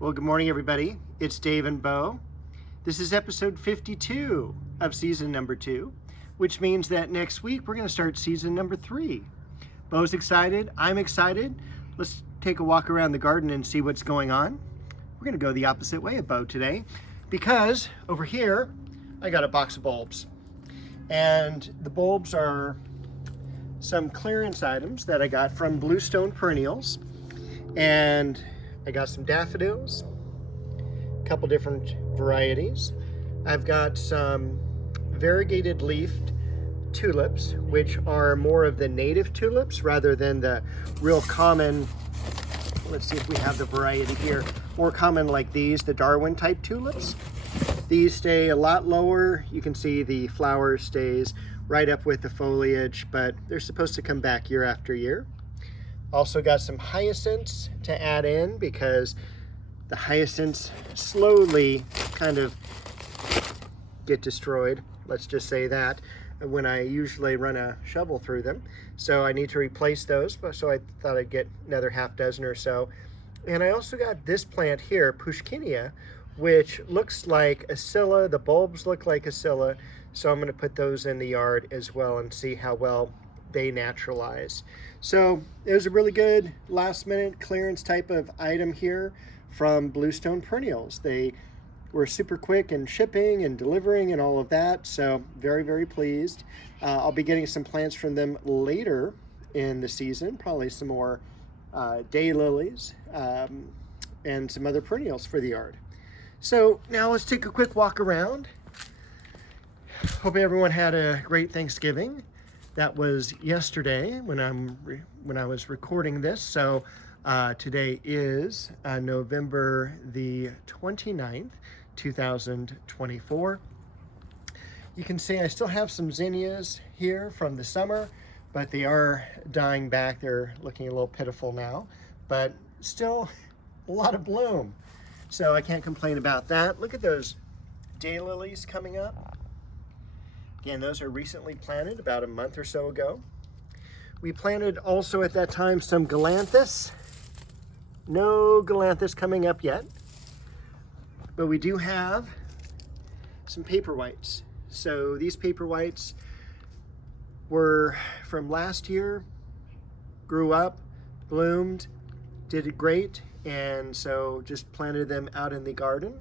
Well, good morning, everybody. It's Dave and Bo. This is episode 52 of season number 2, which means that next week we're going to start season number 3. Bo's excited. I'm excited. Let's take a walk around the garden and see what's going on. We're going to go the opposite way of Bo today because over here I got a box of bulbs. And the bulbs are some clearance items that I got from Bluestone Perennials. And I got some daffodils, a couple different varieties. I've got some variegated leafed tulips, which are more of the native tulips rather than the real common, let's see if we have the variety here, more common like these, the Darwin type tulips. These stay a lot lower. You can see the flower stays right up with the foliage, but they're supposed to come back year after year. Also got some hyacinths to add in because the hyacinths slowly kind of get destroyed, let's just say that, when I usually run a shovel through them. So I need to replace those, so I thought I'd get another half dozen or so. And I also got this plant here, Pushkinia, which looks like Ascilla. The bulbs look like Ascilla, so I'm going to put those in the yard as well and see how well they naturalize. So it was a really good last minute clearance type of item here from Bluestone Perennials. They were super quick in shipping and delivering and all of that, so very, very pleased. I'll be getting some plants from them later in the season, probably some more daylilies and some other perennials for the yard. So now let's take a quick walk around. Hope everyone had a great Thanksgiving. That was yesterday when I was recording this. So today is November the 29th, 2024. You can see I still have some zinnias here from the summer, but they are dying back. They're looking a little pitiful now, but still a lot of bloom. So I can't complain about that. Look at those daylilies coming up. Again, those are recently planted about a month or so ago. We planted also at that time some galanthus. No galanthus coming up yet, but we do have some paper whites. So these paper whites were from last year, grew up, bloomed, did great, and so just planted them out in the garden.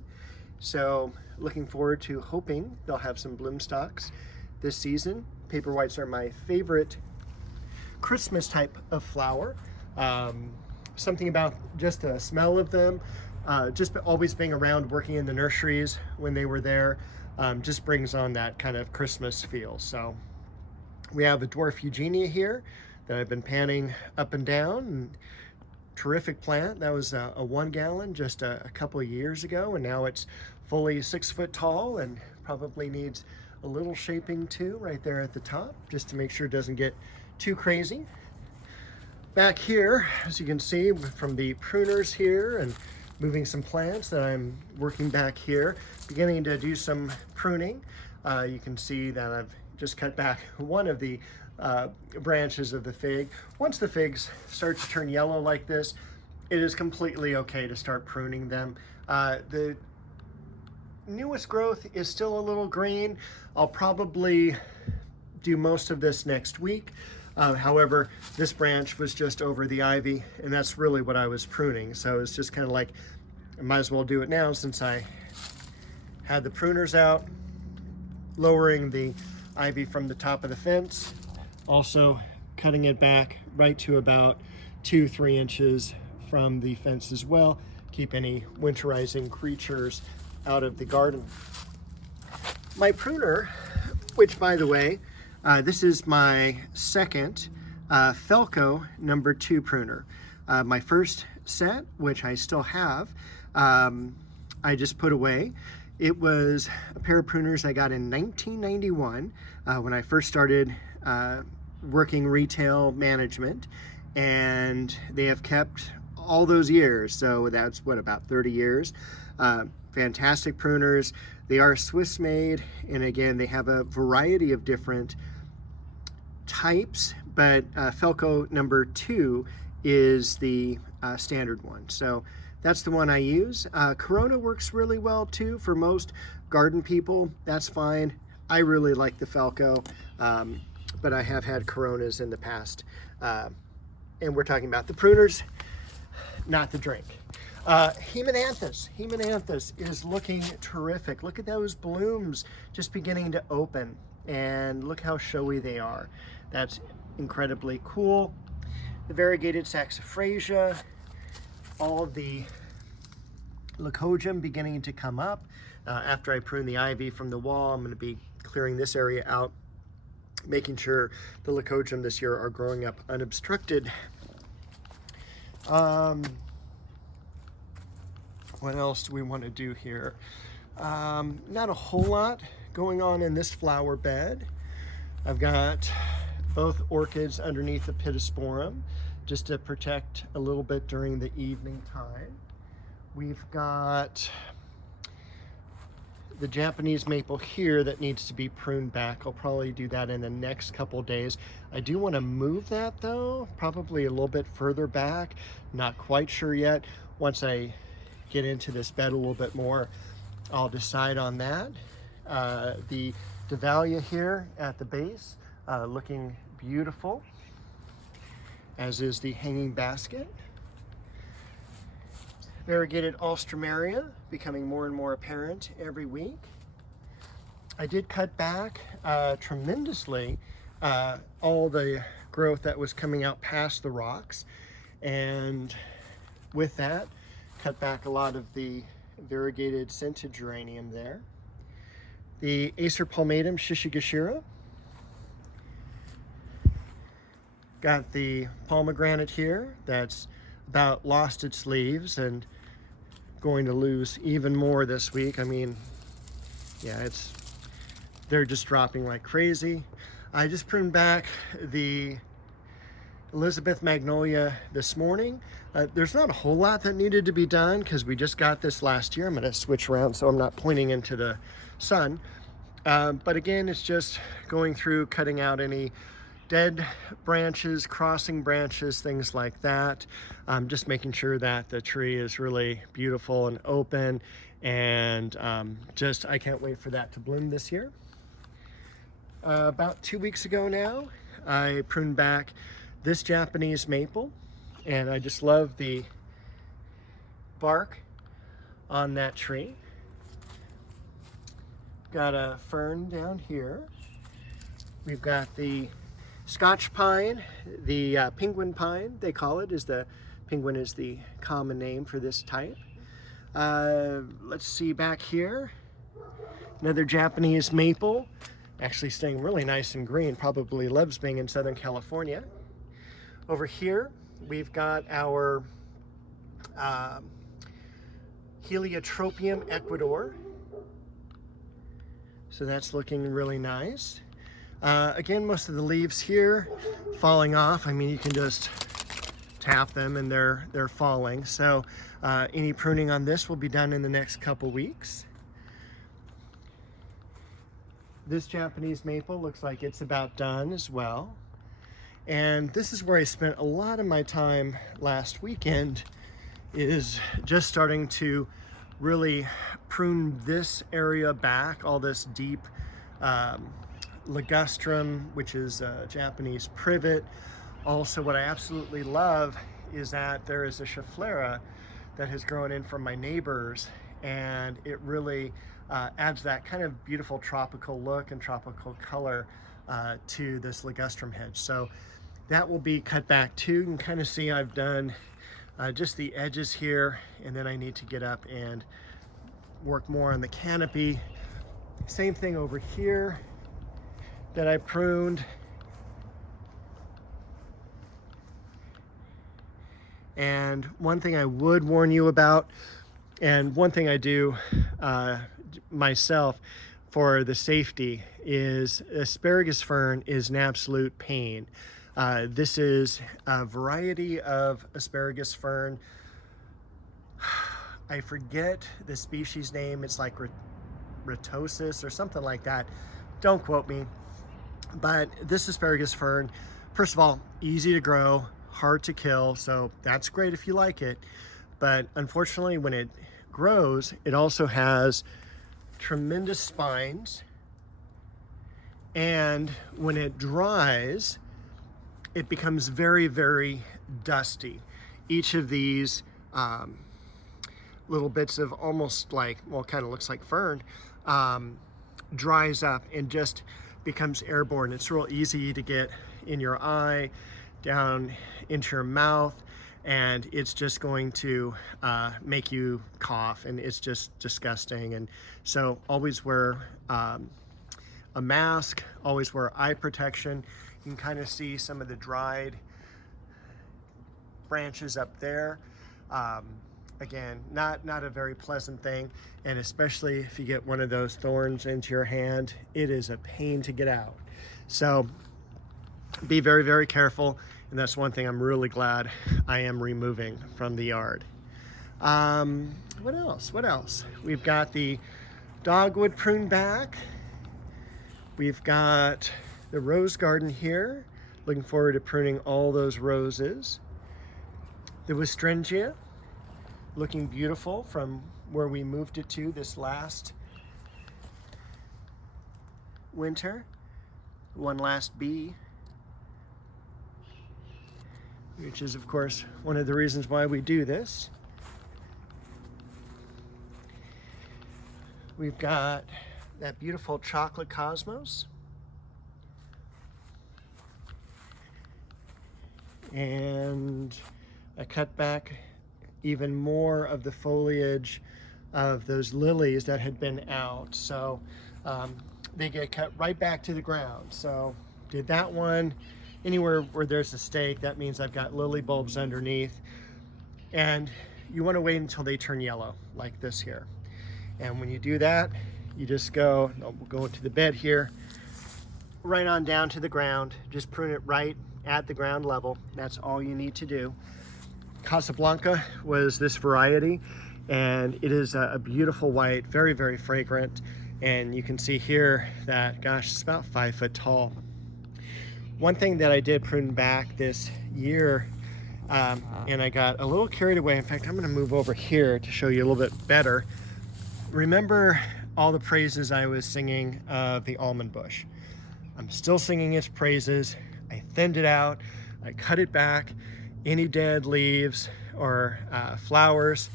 So looking forward to hoping they'll have some bloom stalks this season. Paper whites are my favorite Christmas type of flower. Something about just the smell of them, just always being around working in the nurseries when they were there, just brings on that kind of Christmas feel. So we have a dwarf Eugenia here that I've been panning up and down. And terrific plant. That was a 1 gallon just a couple of years ago, and now it's fully 6 foot tall and probably needs a little shaping too right there at the top, just to make sure it doesn't get too crazy. Back here, as you can see from the pruners here and moving some plants that I'm working back here, beginning to do some pruning. You can see that I've just cut back one of the branches of the fig. Once the figs start to turn yellow like this, it is completely okay to start pruning them. The newest growth is still a little green. I'll probably do most of this next week. However, this branch was just over the ivy, and that's really what I was pruning. So it's just kind of like, I might as well do it now since I had the pruners out, lowering the ivy from the top of the fence. Also cutting it back right to about 2-3 inches from the fence as well. Keep any winterizing creatures out of the garden. My pruner, which by the way, this is my second Felco number 2 pruner. My first set, which I still have, I just put away. It was a pair of pruners I got in 1991 when I first started working retail management, and they have kept all those years. So that's what, about 30 years. Fantastic pruners. They are Swiss made, and again, they have a variety of different types, but Felco number 2 is the standard one. So that's the one I use. Corona works really well too for most garden people. That's fine. I really like the Falco, but I have had Coronas in the past. And we're talking about the pruners, not the drink. Hemananthus is looking terrific. Look at those blooms just beginning to open, and look how showy they are. That's incredibly cool. The variegated saxifraga, all of the leucojum beginning to come up. After I prune the ivy from the wall, I'm going to be clearing this area out, making sure the leucojum this year are growing up unobstructed. What else do we want to do here? Not a whole lot going on in this flower bed. I've got both orchids underneath the pittosporum just to protect a little bit during the evening time. We've got the Japanese maple here that needs to be pruned back. I'll probably do that in the next couple days. I do want to move that though, probably a little bit further back. Not quite sure yet. Once I get into this bed a little bit more, I'll decide on that. The Dahlia here at the base, looking beautiful, as is the hanging basket. Variegated Alstroemeria becoming more and more apparent every week. I did cut back tremendously all the growth that was coming out past the rocks, and with that cut back a lot of the variegated scented geranium there. The Acer palmatum Shishigashira. Got the pomegranate here that's about lost its leaves and going to lose even more this week. I mean, yeah, they're just dropping like crazy. I just pruned back the Elizabeth magnolia this morning. There's not a whole lot that needed to be done because we just got this last year. I'm going to switch around so I'm not pointing into the sun. But again, it's just going through, cutting out any dead branches, crossing branches, things like that. Just making sure that the tree is really beautiful and open, and I can't wait for that to bloom this year. About 2 weeks ago now, I pruned back this Japanese maple, and I just love the bark on that tree. Got a fern down here. We've got the Scotch pine, the penguin pine, they call it, penguin is the common name for this type. Let's see back here, another Japanese maple, actually staying really nice and green, probably loves being in Southern California. Over here, we've got our Heliotropium Ecuador. So that's looking really nice. Again, most of the leaves here falling off. I mean, you can just tap them and they're falling. So any pruning on this will be done in the next couple weeks. This Japanese maple looks like it's about done as well. And this is where I spent a lot of my time last weekend, is just starting to really prune this area back, all this deep ligustrum, which is Japanese privet. Also, what I absolutely love is that there is a Schefflera that has grown in from my neighbors, and it really adds that kind of beautiful tropical look and tropical color to this ligustrum hedge. So that will be cut back too. You can kind of see I've done just the edges here, and then I need to get up and work more on the canopy. Same thing over here that I pruned. And one thing I would warn you about, and one thing I do myself for the safety, is asparagus fern is an absolute pain. This is a variety of asparagus fern. I forget the species name. It's like retosis or something like that. Don't quote me. But this asparagus fern, first of all, easy to grow, hard to kill, so that's great if you like it. But unfortunately, when it grows, it also has tremendous spines. And when it dries, it becomes very, very dusty. Each of these little bits of almost like, well, kind of looks like fern, dries up and just becomes airborne. It's real easy to get in your eye, down into your mouth, and it's just going to make you cough, and it's just disgusting. And so always wear a mask, always wear eye protection. You can kind of see some of the dried branches up there. Again, not a very pleasant thing, and especially if you get one of those thorns into your hand, it is a pain to get out. So be very, very careful, and that's one thing I'm really glad I am removing from the yard. What else? We've got the dogwood pruned back. We've got the rose garden here. Looking forward to pruning all those roses. The wistrengia, looking beautiful from where we moved it to this last winter. One last bee, which is of course one of the reasons why we do this. We've got that beautiful chocolate cosmos. And I cut back even more of the foliage of those lilies that had been out. So they get cut right back to the ground. So did that one. Anywhere where there's a stake, that means I've got lily bulbs underneath. And you want to wait until they turn yellow, like this here. And when you do that, you just go, we'll go into the bed here, right on down to the ground. Just prune it right at the ground level. That's all you need to do. Casablanca was this variety, and it is a beautiful white, very, very fragrant. And you can see here that, gosh, it's about 5 foot tall. One thing that I did prune back this year, and I got a little carried away. In fact, I'm going to move over here to show you a little bit better. Remember all the praises I was singing of the almond bush? I'm still singing its praises. I thinned it out, I cut it back, any dead leaves or flowers,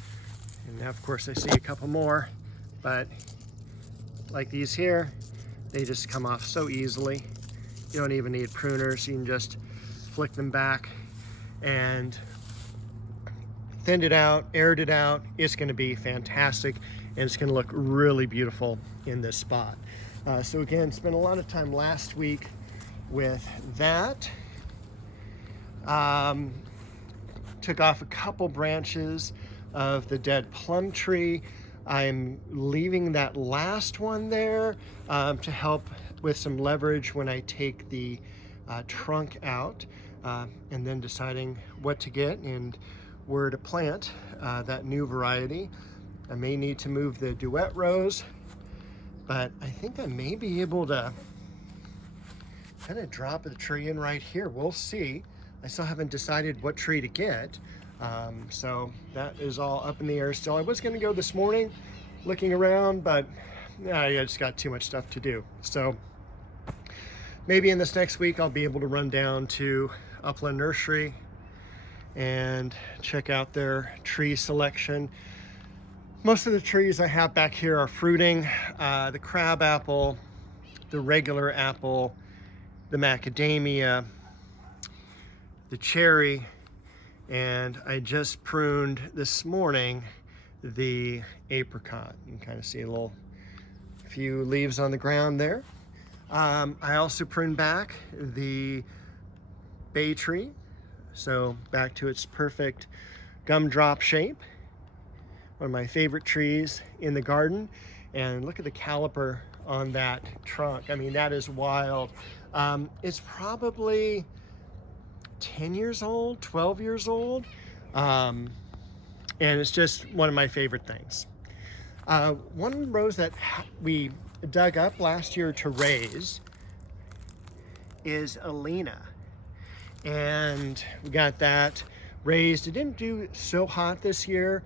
and now of course I see a couple more, but like these here, they just come off so easily. You don't even need pruners, you can just flick them back, and thinned it out, aired it out. It's going to be fantastic, and it's going to look really beautiful in this spot. So again, spent a lot of time last week with that. Took off a couple branches of the dead plum tree. I'm leaving that last one there to help with some leverage when I take the trunk out, and then deciding what to get and where to plant that new variety. I may need to move the duet rose, but I think I may be able to kind of drop the tree in right here. We'll see. I still haven't decided what tree to get. So that is all up in the air still. I was going to go this morning looking around, but I just got too much stuff to do. So maybe in this next week I'll be able to run down to Upland Nursery and check out their tree selection. Most of the trees I have back here are fruiting. The crab apple, the regular apple, the macadamia, the cherry, and I just pruned this morning the apricot. You can kind of see a few leaves on the ground there. I also pruned back the bay tree, so back to its perfect gumdrop shape. One of my favorite trees in the garden. And look at the caliper on that trunk. I mean, that is wild. It's probably 10 years old, 12 years old. And it's just one of my favorite things. One rose that we dug up last year to raise is Alina. and we got that raised. It didn't do so hot this year,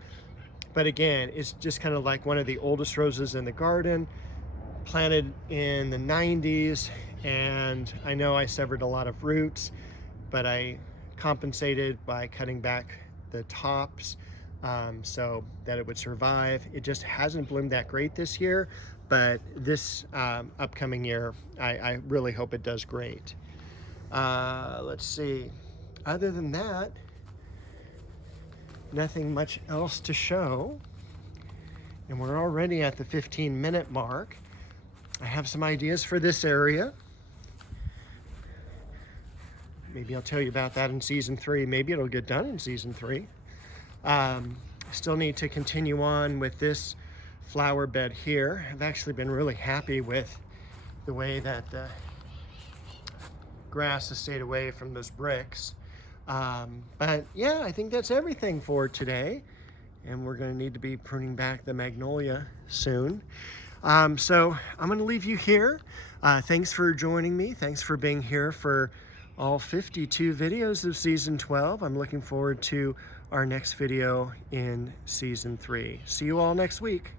but again, it's just kind of like one of the oldest roses in the garden, planted in the 90s. And I know I severed a lot of roots, but I compensated by cutting back the tops so that it would survive. It just hasn't bloomed that great this year, but this upcoming year, I really hope it does great. Let's see. Other than that, nothing much else to show. And we're already at the 15-minute mark. I have some ideas for this area. Maybe I'll tell you about that in season 3. Maybe it'll get done in season 3. Still need to continue on with this flower bed here. I've actually been really happy with the way that the grass has stayed away from those bricks. But yeah, I think that's everything for today. And we're going to need to be pruning back the magnolia soon. So I'm going to leave you here. Thanks for joining me. Thanks for being here for all 52 videos of season 12. I'm looking forward to our next video in season 3. See you all next week.